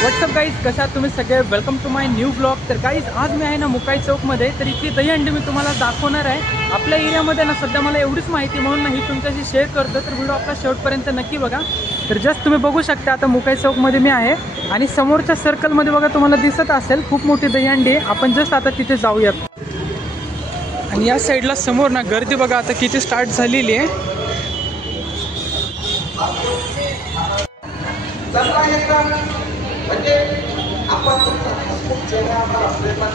WhatsApp guys, कशा तुम्ही सगळे. Welcome to my new blog. तर गाईज आज मी आहे ना मुकाई चौकमध्ये. तर इथली दहीहंडी मी तुम्हाला दाखवणार आहे. आपल्या एरियामध्ये ना सध्या मला एवढीच माहिती म्हणून ही तुमच्याशी शेअर करतो. तर व्हिडिओ आपला शेवटपर्यंत नक्की बघा. तर जस्ट तुम्ही बघू शकता आता मुकाई चौकमध्ये मी आहे आणि समोरच्या सर्कलमध्ये बघा तुम्हाला दिसत असेल खूप मोठी दहीहंडी आहे. आपण जस्ट आता तिथे जाऊयात. आणि या साईडला समोर ना गर्दी बघा आता किती स्टार्ट झालेली आहे. म्हणजे आपण खूप जगावर आपल्याला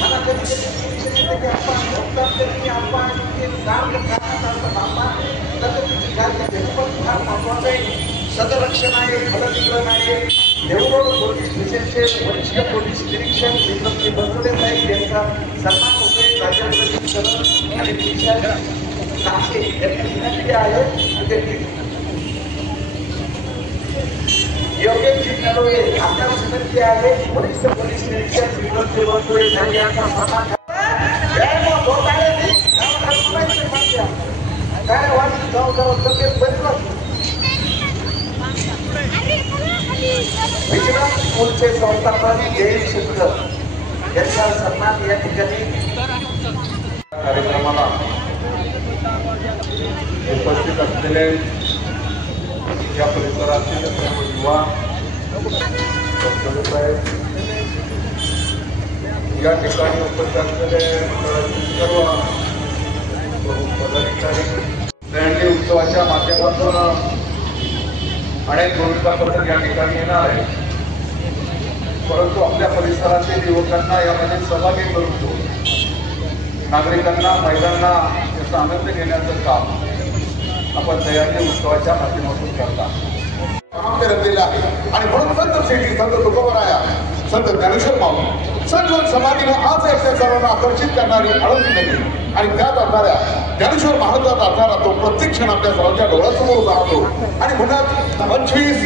मला कधी कधी आपण ते काम फार महत्वाचं आहे. सदरक्षण आहे, फलनिग्रहण आहे. देवगड पोलीस स्टेशनचे वरिष्ठ पोलीस निरीक्षक विक्रमजी बनसोडे साहेब यांचा सन्मान होतोय. राजेंद्रजी कदम आणि विशाल साक्षी यांनी विनंती आहे. योगेशजी नलोळे आपल्या विनंती आहे. वरिष्ठ पोलीस निरीक्षक विक्रमजी बनसोडे साहेब यांचा सन्मान काय वाटतं जाऊ जाऊ तब्येत बदलत विक्रम स्कूलचे संस्थापक जयंत शुक्ल यांचा सन्मान या ठिकाणी कार्यक्रमाला उपस्थित असलेले या परिसरातील सर्व युवा या ठिकाणी उपस्थित असलेले सर्व पदाधिकारी दहीहंडी उत्सवाच्या माध्यमातून अनेक भूमिका पथक या ठिकाणी येणार आहे. परंतु आपल्या परिसरातील युवकांना यामध्ये सहभागी करून नागरिकांना महिलांना याचा आनंद घेण्याचं काम आपण दहीहंडी उत्सवाच्या माध्यमातून करता आणि म्हणून संत शेठी संत तुकोबराया संत ज्ञानेश्वर माऊली संत समाधीनं आज एक सर्वांना आकर्षित करणारी आळंदी नगरी आणि त्यात असणाऱ्या ज्ञानेश्वर महाराजात असणारा तो प्रत्येक क्षण आपल्या सर्वांच्या डोळ्यासमोर जाणवतो. आणि म्हणून 25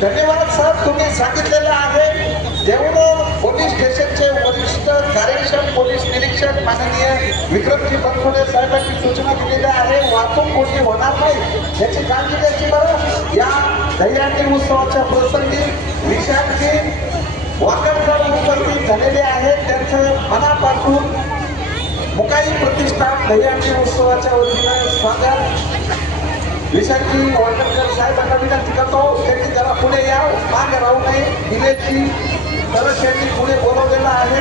धन्यवाद सर. तुम्ही सांगितलेलं आहे. देवगड पोलीस स्टेशनचे वरिष्ठ कार्यक्षम पोलीस निरीक्षक माननीय विक्रमजी बनसोडे साहेबांनी सूचना दिलेल्या आहे. वाहतूक कोणी होणार नाही याची काळजी घ्यायची. बरं, या दहीहंडी उत्सवाच्या प्रसंगी विशालजी वाकडकर उपस्थित झालेले आहेत. त्यांचं मनापासून मुकाई प्रतिष्ठान दहीहंडी उत्सवाच्या वतीनं स्वागत. विशालजी वाकडकर साहेबांना विनंती करतो त्यांनी जरा पुढे या, मागे राहू नये. दिलेची तरच त्यांनी पुढे बोलवलेलं आहे.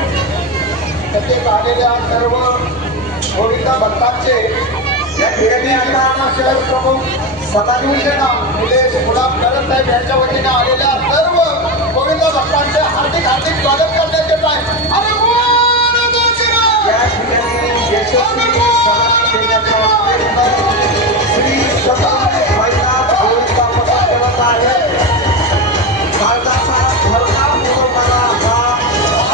तसेच आलेल्या सर्व गोविंदा भक्तांचे या ठिकाणी आता शहर प्रमुख सदाशिवसेना निलेश गुलाब कळत साहेब यांच्या वतीने आलेल्या सर्व गोविंदा भक्तांचे हार्दिक हार्दिक स्वागत करण्यात येत आहे. या ठिकाणी यशस्वी श्री स्वतः महिला गोविंदा पथक करत आहे. काळजाचा भरता पूर्वपणा हा आहे.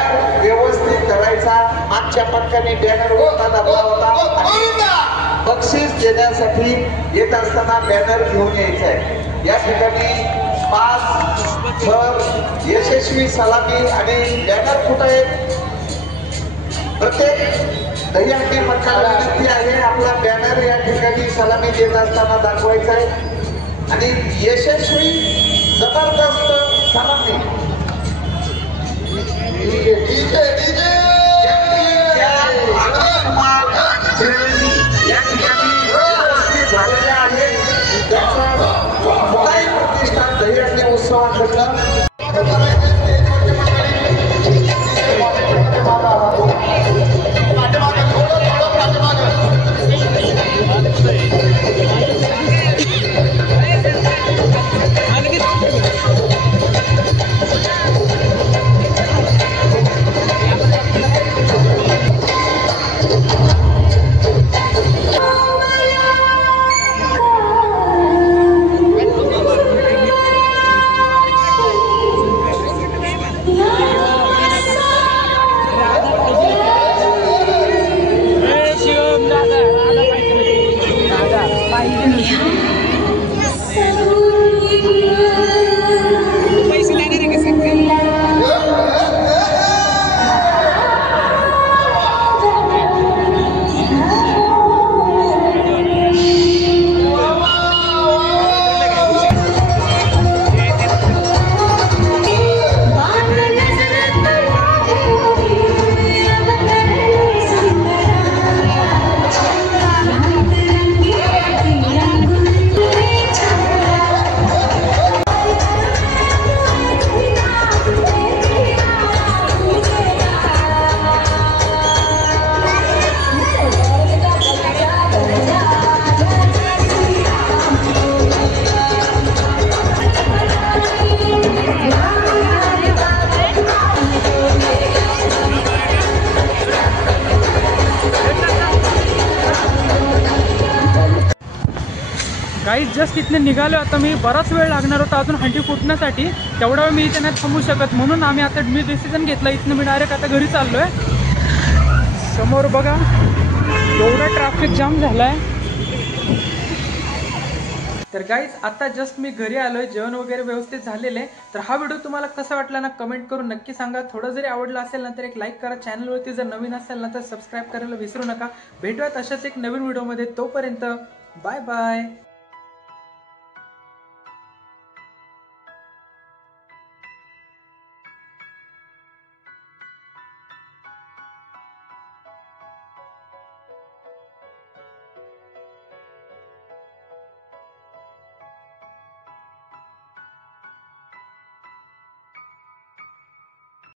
बॅनर व्यवस्थित करायचा, मागच्या पक्काने बॅनर वरता धरला होता आणि बक्षीस देण्यासाठी येत असताना बॅनर घेऊन यायचा आहे। या ठिकाणी पास भर यशस्वी सलामी आणि बॅनर कुठे आहे? प्रत्येक दहीहंडी पथकाला विनंती आहे आपला बॅनर या ठिकाणी सलामी देत असताना दाखवायचा आहे आणि यशस्वी जबरदस्त सलामी झालेले आहे। मुंबई प्रतिष्ठान दहीहंडी उत्सवाकडनं गाईज जस्ट इथने निघालो आता मी। बराच वेळ लागणार होता अजून हंडी फुटण्यासाठी, तेवढा वेळ मी इथे नाही थांबू शकत म्हणून मी डिसिजन घेतला इथनं मी डायरेक्ट आता घरी चाललोय। समोर बघा एवढा ट्रॅफिक जाम झालाय। तर गाईज आता जस्ट मी घरी आलोय, जेवण वगैरे व्यवस्थित झालेले। तर हा व्हिडिओ तुम्हाला कसा वाटला ना कमेंट करून नक्की सांगा। थोडं जरी आवडलं असेल ना तर एक लाईक करा, चॅनलवरती जर नवीन असेल ना तर सबस्क्राईब करायला विसरू नका। भेटूयात अशाच एक नवीन व्हिडिओमध्ये, तोपर्यंत बाय बाय।